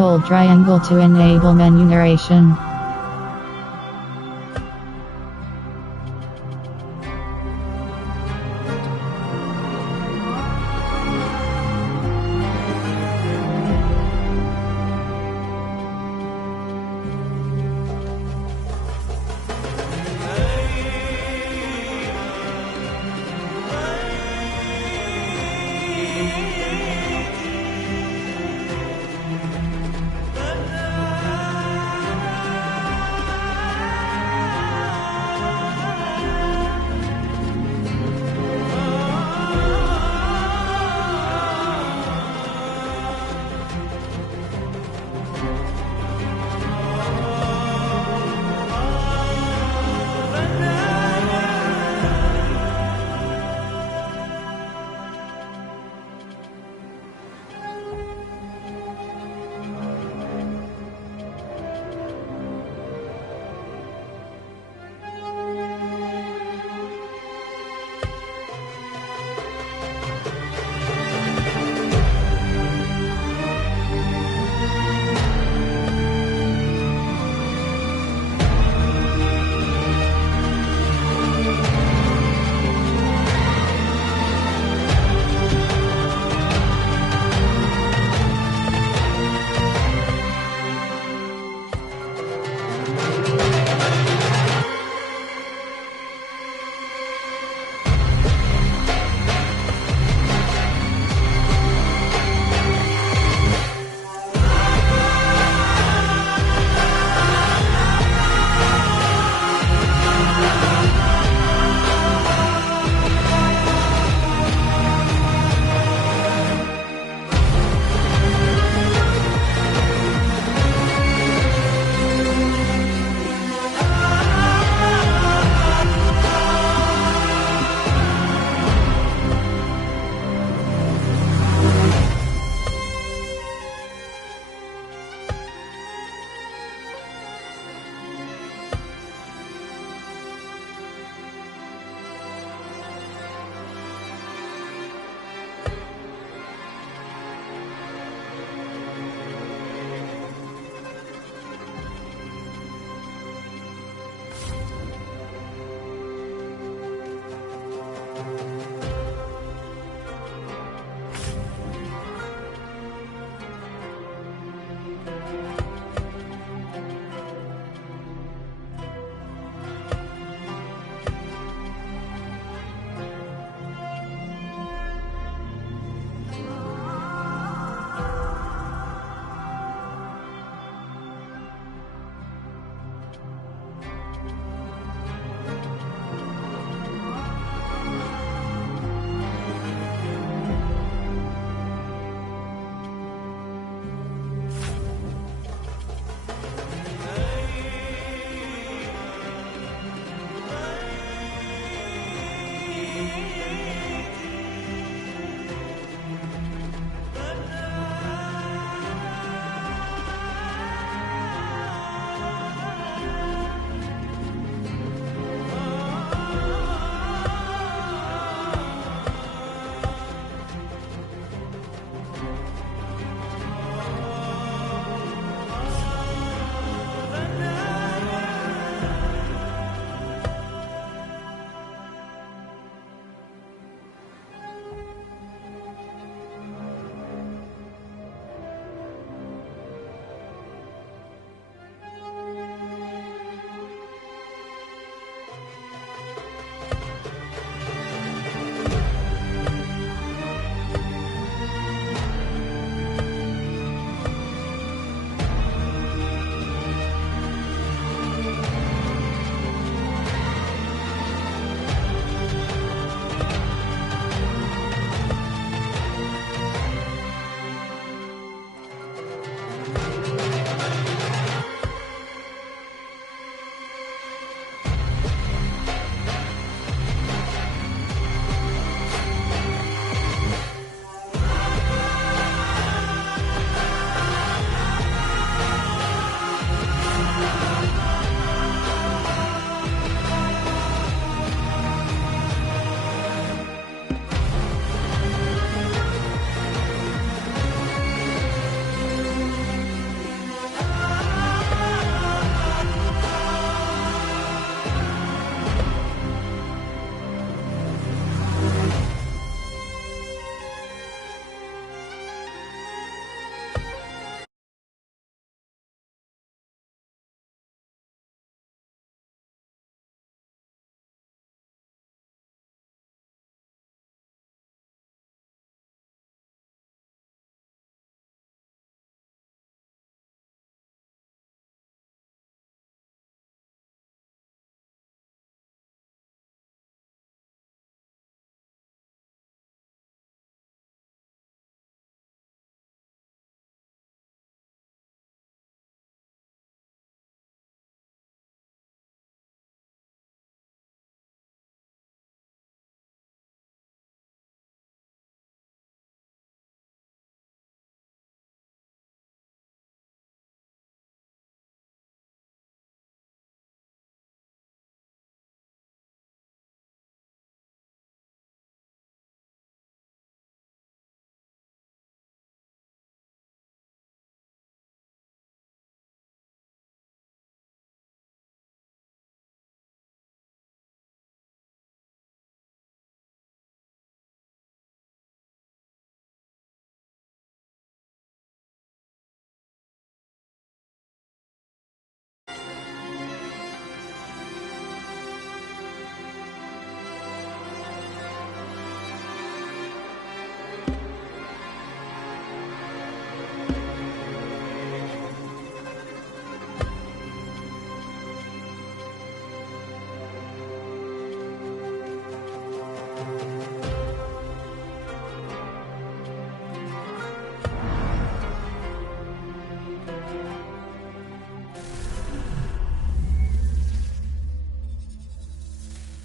Hold triangle to enable menu narration.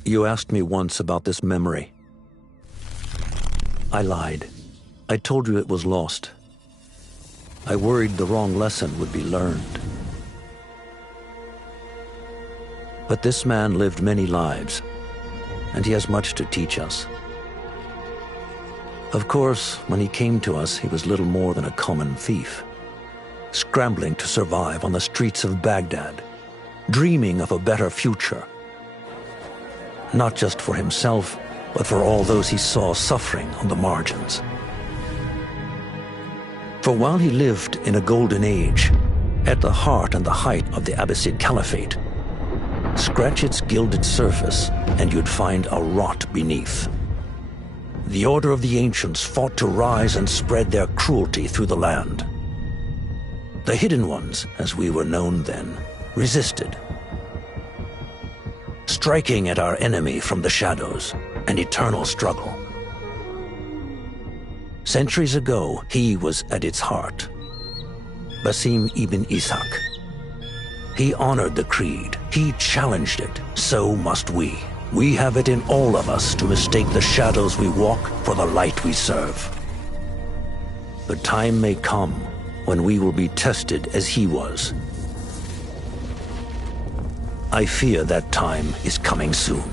You asked me once about this memory. I lied. I told you it was lost. I worried the wrong lesson would be learned. But this man lived many lives, and he has much to teach us. Of course, when he came to us, he was little more than a common thief, scrambling to survive on the streets of Baghdad, dreaming of a better future. Not just for himself, but for all those he saw suffering on the margins. For while he lived in a golden age, at the heart and the height of the Abbasid Caliphate, scratch its gilded surface and you'd find a rot beneath. The Order of the Ancients fought to rise and spread their cruelty through the land. The Hidden Ones, as we were known then, resisted, striking at our enemy from the shadows, an eternal struggle. Centuries ago, he was at its heart, Basim ibn Ishaq. He honored the creed, he challenged it, so must we. We have it in all of us to mistake the shadows we walk for the light we serve. The time may come when we will be tested as he was. I fear that time is coming soon.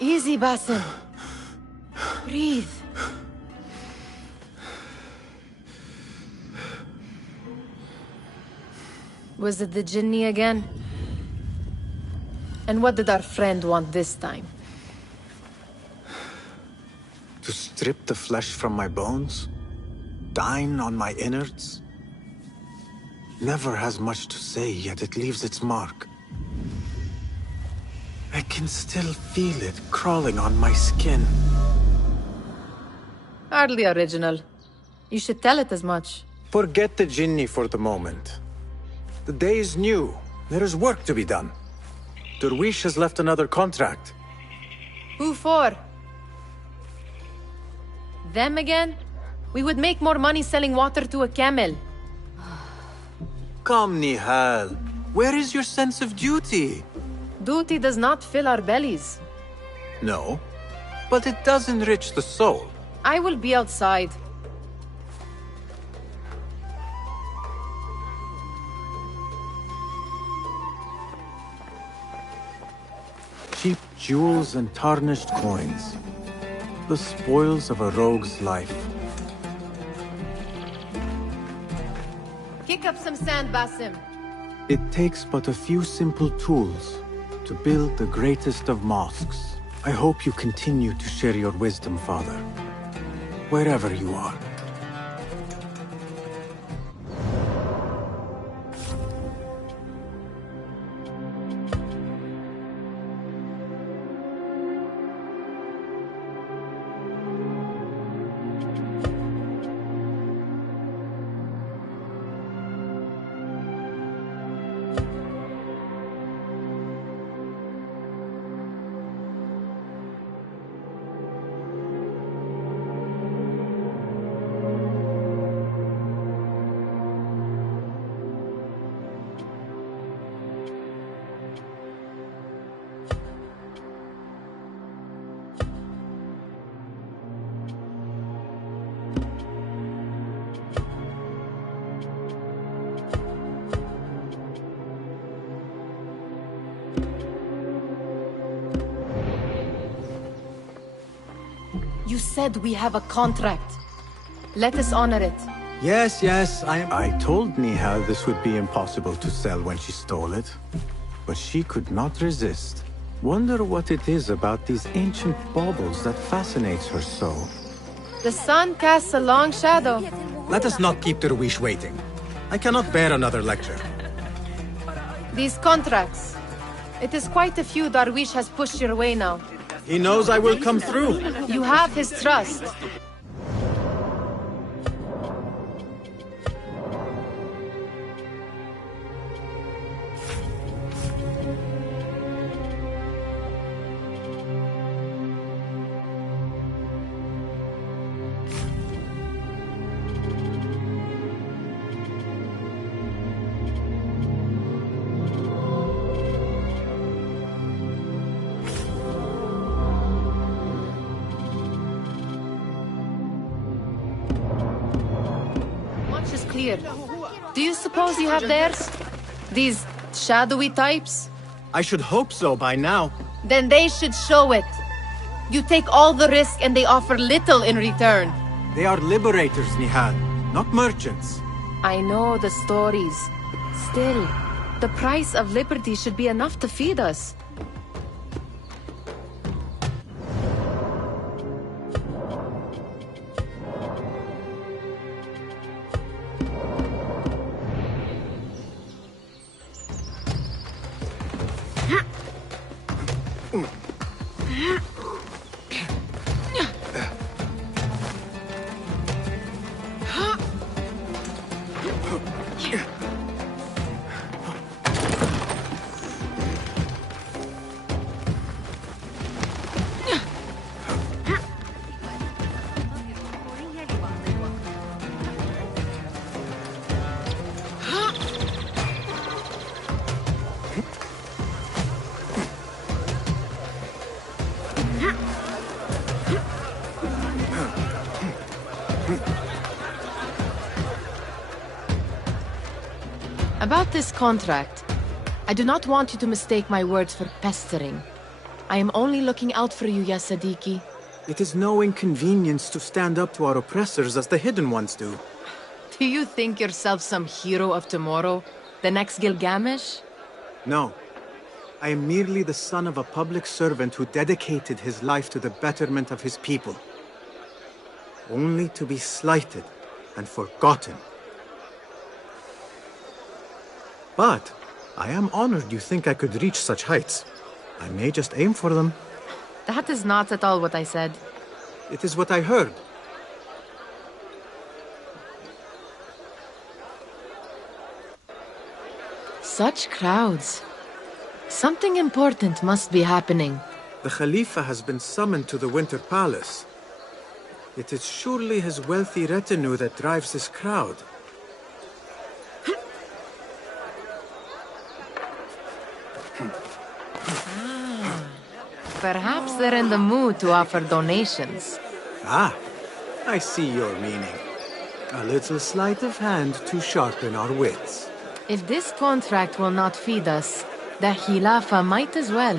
Easy, Basim. Breathe. Was it the Jinni again? And what did our friend want this time? To strip the flesh from my bones? Dine on my innards? Never has much to say, yet it leaves its mark. I can still feel it crawling on my skin. Hardly original. You should tell it as much. Forget the Jinni for the moment. The day is new. There is work to be done. Derwish has left another contract. Who for? Them again? We would make more money selling water to a camel. Come, Nihal. Where is your sense of duty? Duty does not fill our bellies. No, but it does enrich the soul. I will be outside. Cheap jewels and tarnished coins. The spoils of a rogue's life. Kick up some sand, Basim. It takes but a few simple tools to build the greatest of mosques. I hope you continue to share your wisdom, Father, wherever you are. You said we have a contract. Let us honor it. Yes, I told Nihal this would be impossible to sell when she stole it. But she could not resist. Wonder what it is about these ancient baubles that fascinates her so. The sun casts a long shadow. Let us not keep Darwish waiting. I cannot bear another lecture. These contracts. It is quite a few Darwish has pushed your way now. He knows I will come through. You have his trust. Clear. Do you suppose you have theirs? These shadowy types? I should hope so by now. Then they should show it. You take all the risk and they offer little in return. They are liberators, Nihal, not merchants. I know the stories. Still, the price of liberty should be enough to feed us. About this contract, I do not want you to mistake my words for pestering. I am only looking out for you, ya Sadiki. It is no inconvenience to stand up to our oppressors as the Hidden Ones do. Do you think yourself some hero of tomorrow? The next Gilgamesh? No. I am merely the son of a public servant who dedicated his life to the betterment of his people. Only to be slighted and forgotten. But I am honored you think I could reach such heights. I may just aim for them. That is not at all what I said. It is what I heard. Such crowds. Something important must be happening. The Khalifa has been summoned to the Winter Palace. It is surely his wealthy retinue that drives this crowd. Perhaps they're in the mood to offer donations. Ah, I see your meaning. A little sleight of hand to sharpen our wits. If this contract will not feed us, the Khilafa might as well.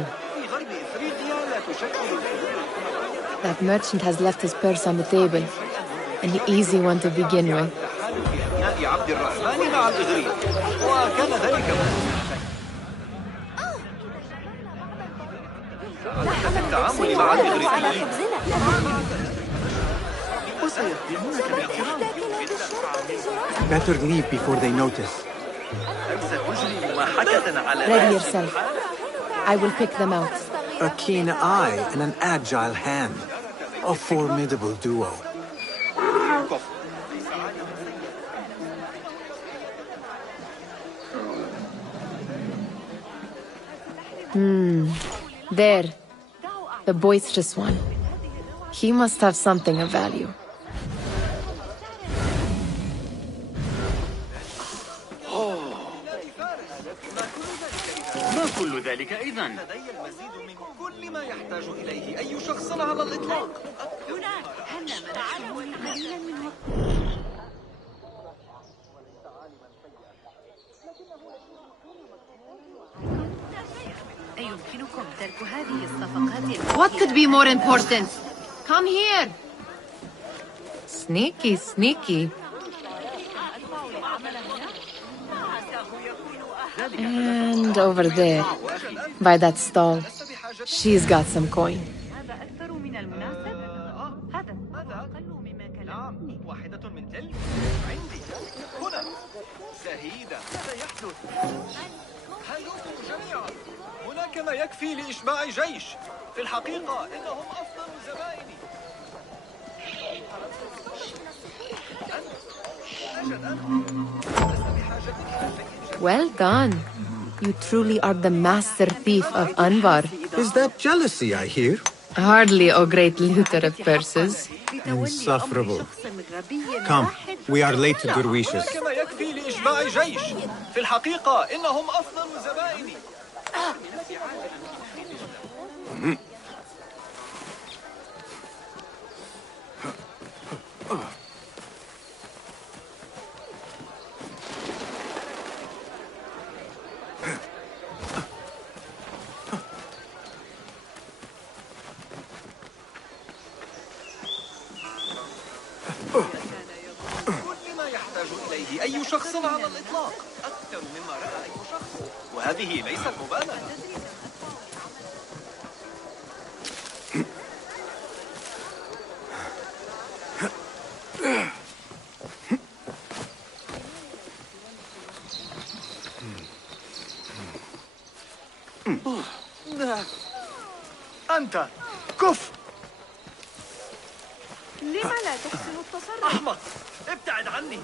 That merchant has left his purse on the table. An easy one to begin with. Better leave before they notice. Ready yourself. I will pick them out. A keen eye and an agile hand. A formidable duo. There. The boisterous one. He must have something of value. ما كل ذلك إذن؟ لدي المزيد من كل ما يحتاج إليه أي شخص على الإطلاق. هناك هل تعالوا قليلا من أيمكنكم ترك هذه الصفقات؟ What could be more important? Come here! Sneaky, sneaky. And over there, by that stall, she's got some coin. واحدة من تلك عندي هنا زهيدة ماذا يحدث؟ هلموا جميعا هناك ما يكفي لإشباع جيش في الحقيقة إنهم أفضل زبائني Well done. You truly are the master thief of Anbar. Is that jealousy I hear? Hardly, O great looter of purses. Insufferable. Come, we are late to Derwishes. هناك ما يكفي لإشباع جيش في الحقيقة إنهم أفضل زبائني أي شخص على الإطلاق أكثر مما رأى أي شخص وهذه ليست مبالغة أنت كف لما لا تحسن التصرف؟ أحمق ابتعد عني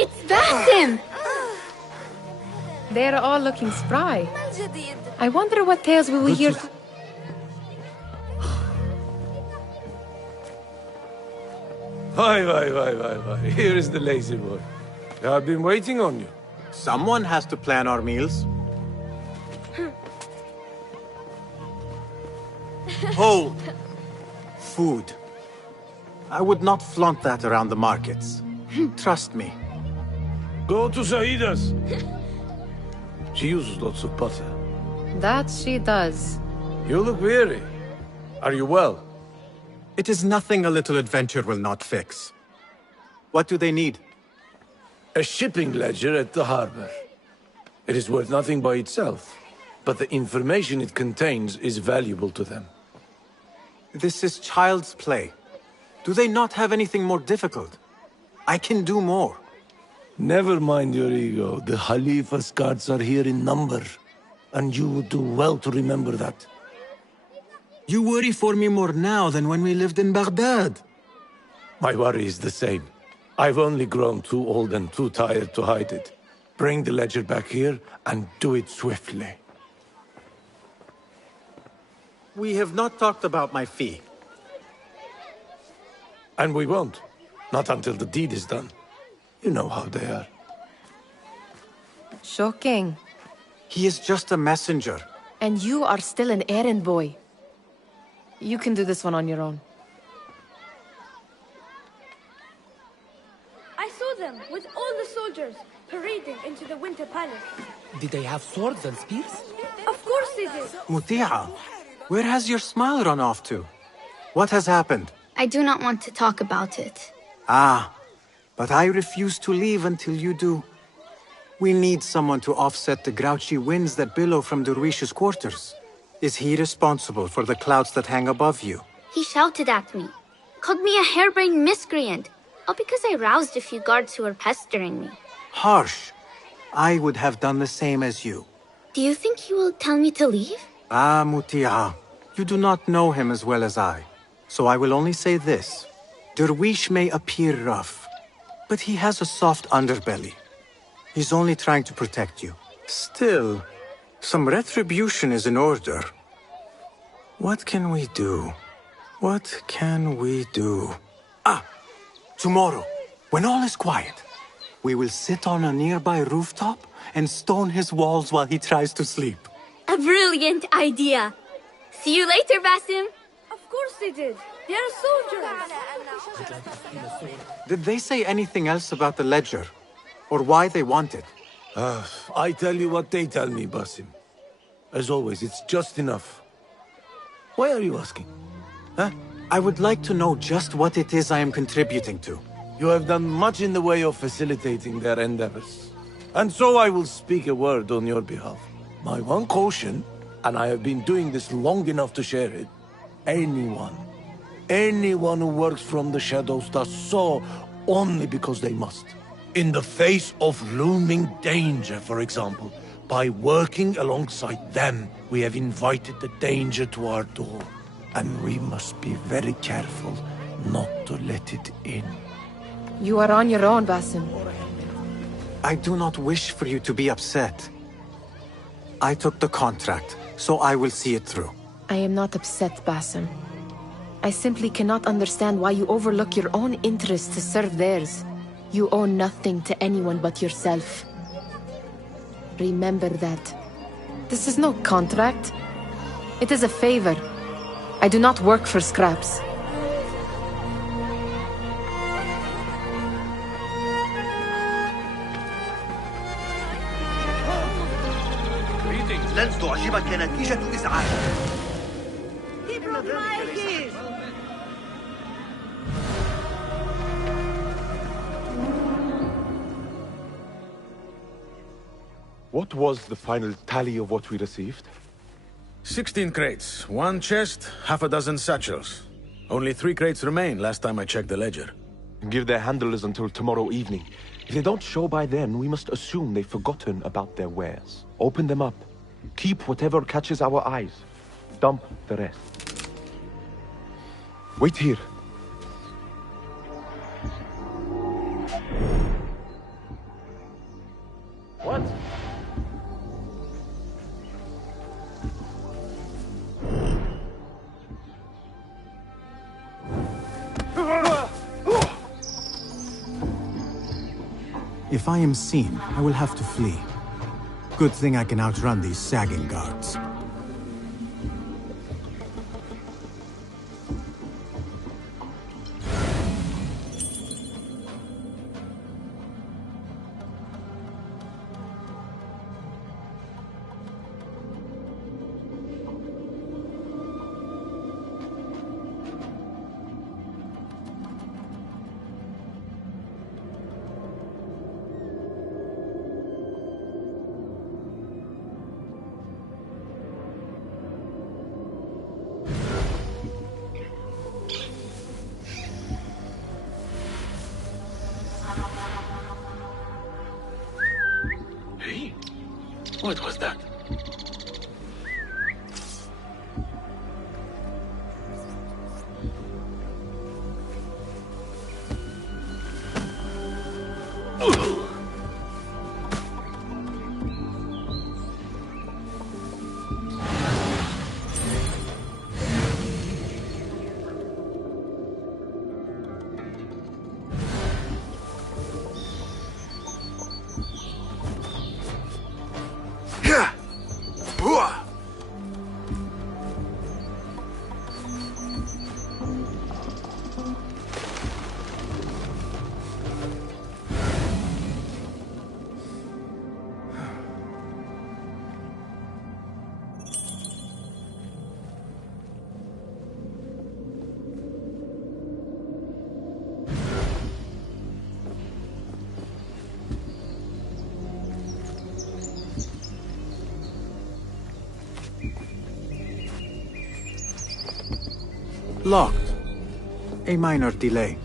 It's Basim! They're all looking spry. I wonder what tales we will hear. Why. Here is the lazy boy. I've been waiting on you. Someone has to plan our meals. Hold! Food. I would not flaunt that around the markets. Trust me. Go to Saida's. She uses lots of butter. That she does. You look weary. Are you well? It is nothing a little adventure will not fix. What do they need? A shipping ledger at the harbor. It is worth nothing by itself, but the information it contains is valuable to them. This is child's play. Do they not have anything more difficult? I can do more. Never mind your ego. The Khalifa's guards are here in number, and you would do well to remember that. You worry for me more now than when we lived in Baghdad. My worry is the same. I've only grown too old and too tired to hide it. Bring the ledger back here, and do it swiftly. We have not talked about my fee. And we won't. Not until the deed is done. You know how they are. Shocking. He is just a messenger. And you are still an errand boy. You can do this one on your own. I saw them with all the soldiers parading into the Winter Palace. Did they have swords and spears? Of course they did. Muti'a, where has your smile run off to? What has happened? I do not want to talk about it. Ah, but I refuse to leave until you do. We need someone to offset the grouchy winds that billow from Derwish's quarters. Is he responsible for the clouds that hang above you? He shouted at me, called me a harebrained miscreant, all because I roused a few guards who were pestering me. Harsh. I would have done the same as you. Do you think he will tell me to leave? Ah, Muti'a, you do not know him as well as I. So I will only say this. Derwish may appear rough, but he has a soft underbelly. He's only trying to protect you. Still, some retribution is in order. What can we do? What can we do? Ah! Tomorrow, When all is quiet, we will sit on a nearby rooftop and stone his walls while he tries to sleep. A brilliant idea. See you later, Basim. Of course they did. They're soldiers. Did they say anything else about the ledger? Or why they want it? I tell you what they tell me, Basim. As always, it's just enough. Why are you asking? Huh? I would like to know just what it is I am contributing to. You have done much in the way of facilitating their endeavors. And so I will speak a word on your behalf. My one caution, and I have been doing this long enough to share it, anyone who works from the shadows does so only because they must. In the face of looming danger, for example, by working alongside them, we have invited the danger to our door. And we must be very careful not to let it in. You are on your own, Basim. I do not wish for you to be upset. I took the contract, so I will see it through. I am not upset, Basim. I simply cannot understand why you overlook your own interests to serve theirs. You owe nothing to anyone but yourself. Remember that. This is no contract. It is a favor. I do not work for scraps. لن تعجبك نتيجة إزعاج. What was the final tally of what we received? 16 crates, 1 chest, half a dozen satchels. Only 3 crates remain last time I checked the ledger. Give their handlers until tomorrow evening. If they don't show by then, we must assume they've forgotten about their wares. Open them up. Keep whatever catches our eyes. Dump the rest. Wait here. What? If I am seen, I will have to flee. Good thing I can outrun these sagging guards. What was that? Locked. A minor delay.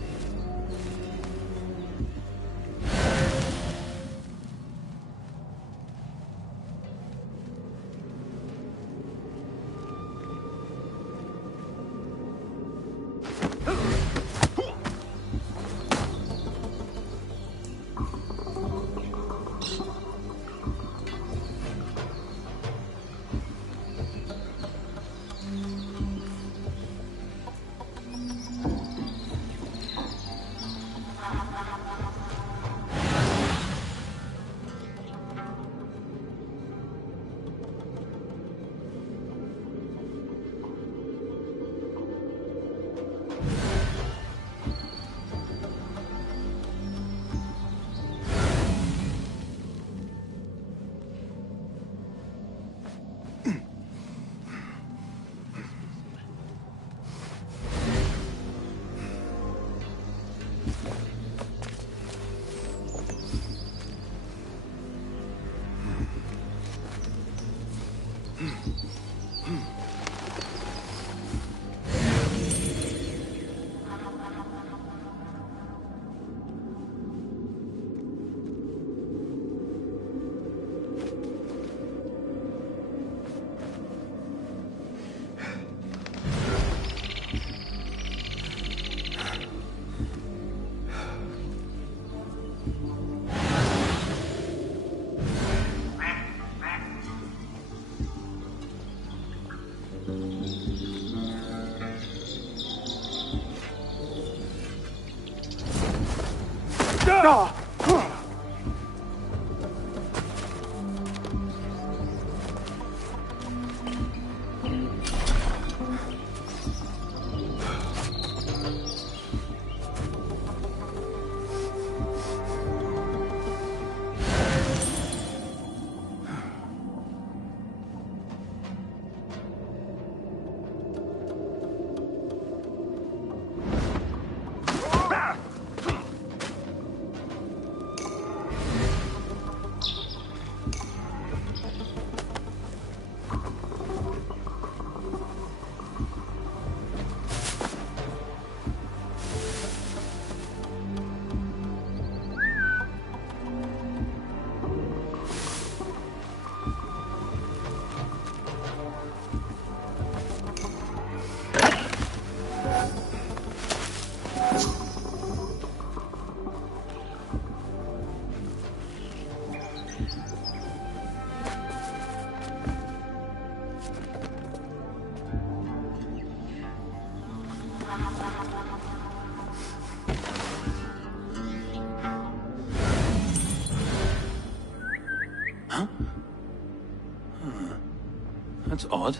That's odd.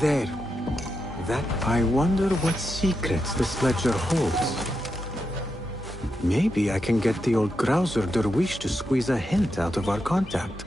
There. I wonder what secrets this ledger holds. Maybe I can get the old grouser Derwish to squeeze a hint out of our contact.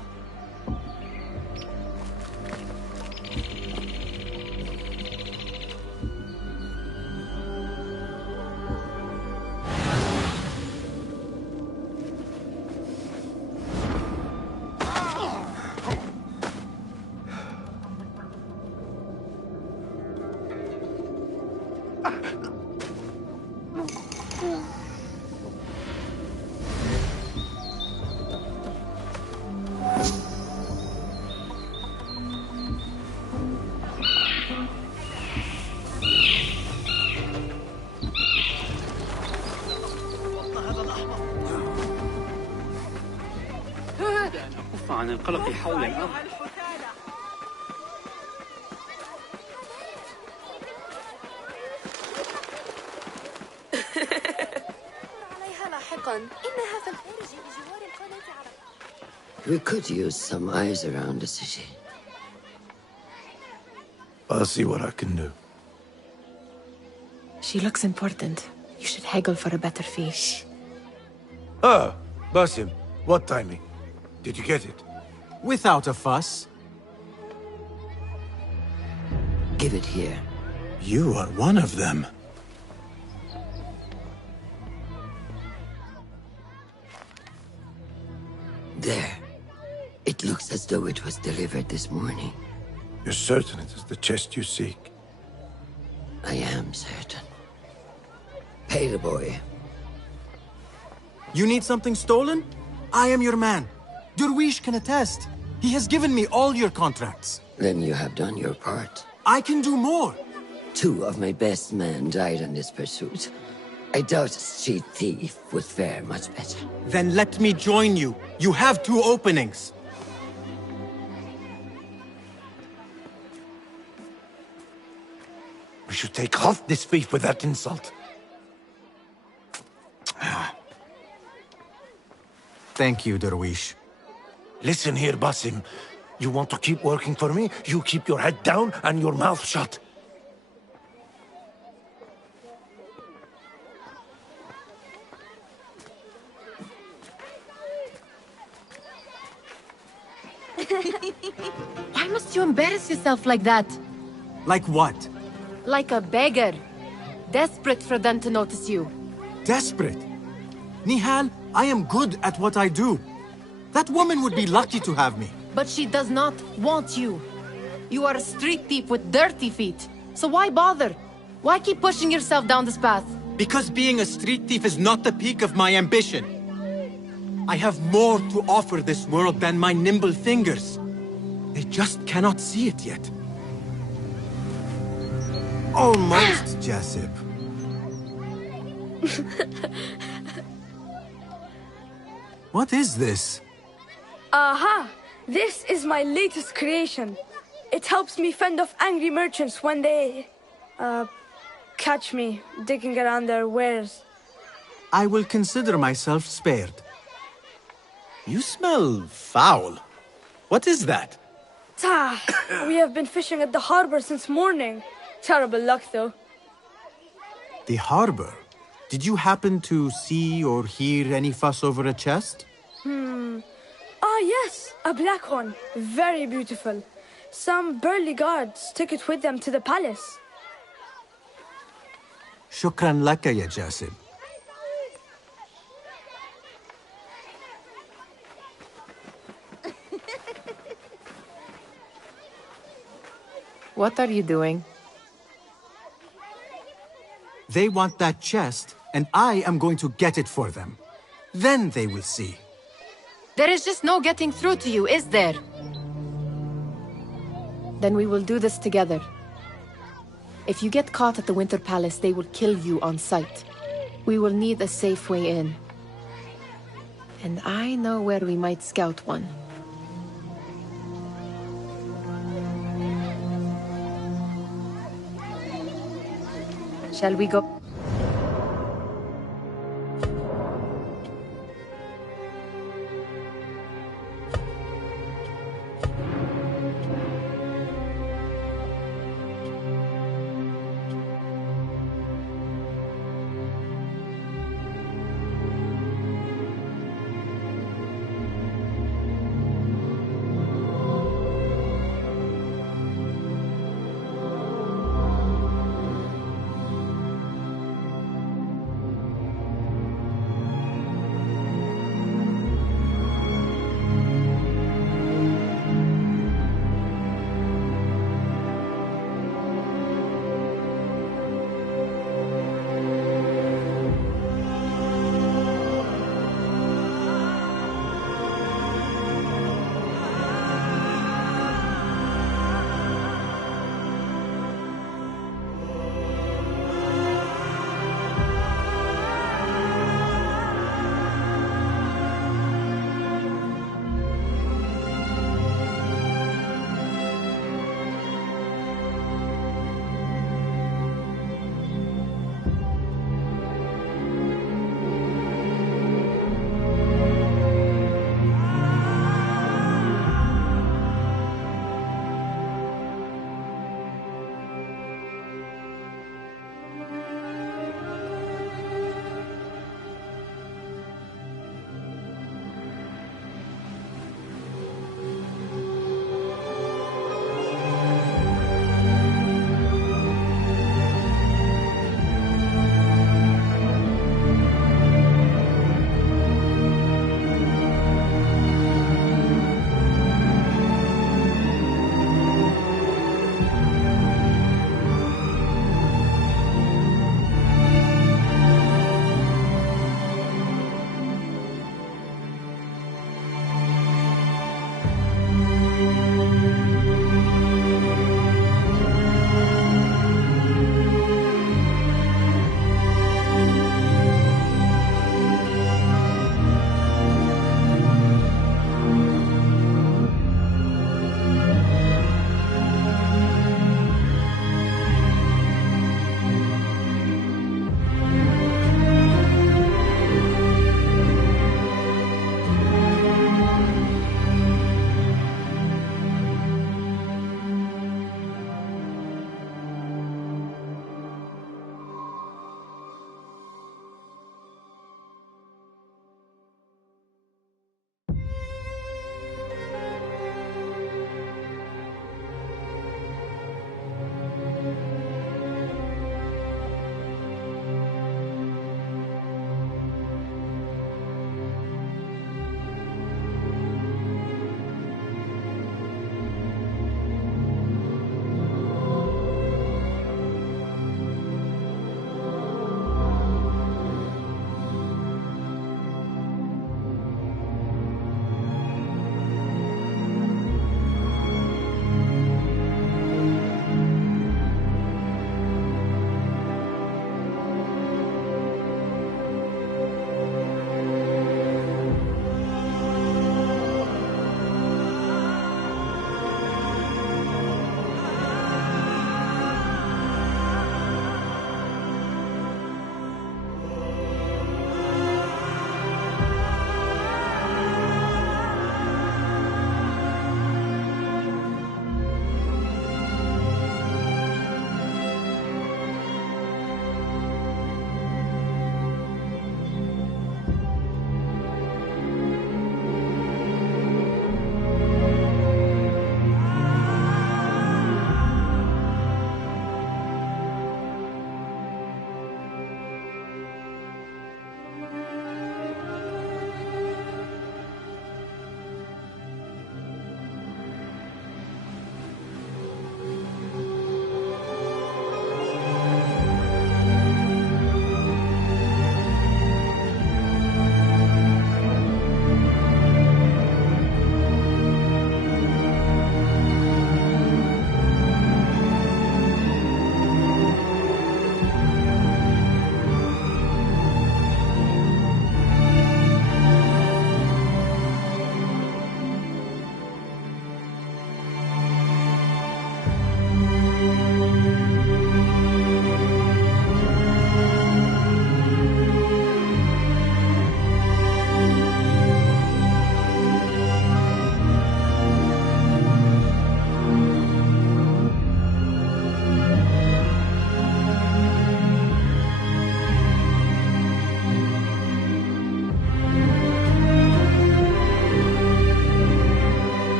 عن القلق حول الأرض. عليها لاحقا إنها في الخارج بجوار القناة على. We could use some eyes around the city. I'll see what I can do. She looks important. You should haggle for a better fee. Ah, Basim, what timing? Did you get it? Without a fuss. Give it here. You are one of them. There. It looks as though it was delivered this morning. You're certain it is the chest you seek? I am certain. Pay the boy. You need something stolen? I am your man. Derwish can attest. He has given me all your contracts. Then you have done your part. I can do more. 2 of my best men died in this pursuit. I doubt a street thief would fare much better. Then let me join you. You have 2 openings. We should take off this thief with that insult. Thank you, Derwish. Listen here, Basim. You want to keep working for me? You keep your head down and your mouth shut. Why must you embarrass yourself like that? Like what? Like a beggar. Desperate for them to notice you. Desperate? Nihal, I am good at what I do. That woman would be lucky to have me. But she does not want you. You are a street thief with dirty feet. So why bother? Why keep pushing yourself down this path? Because being a street thief is not the peak of my ambition. I have more to offer this world than my nimble fingers. They just cannot see it yet. Almost, Jasip. What is this? Aha! This is my latest creation. It helps me fend off angry merchants when they... catch me digging around their wares. I will consider myself spared. You smell foul. What is that? We have been fishing at the harbor since morning. Terrible luck, though. The harbor? Did you happen to see or hear any fuss over a chest? Ah, yes, a black one. Very beautiful. Some burly guards took it with them to the palace. Shukran laka, ya Jasib. What are you doing? They want that chest, and I am going to get it for them. Then they will see. There is just no getting through to you, is there? Then we will do this together. If you get caught at the Winter Palace, they will kill you on sight. We will need a safe way in. And I know where we might scout one. Shall we go?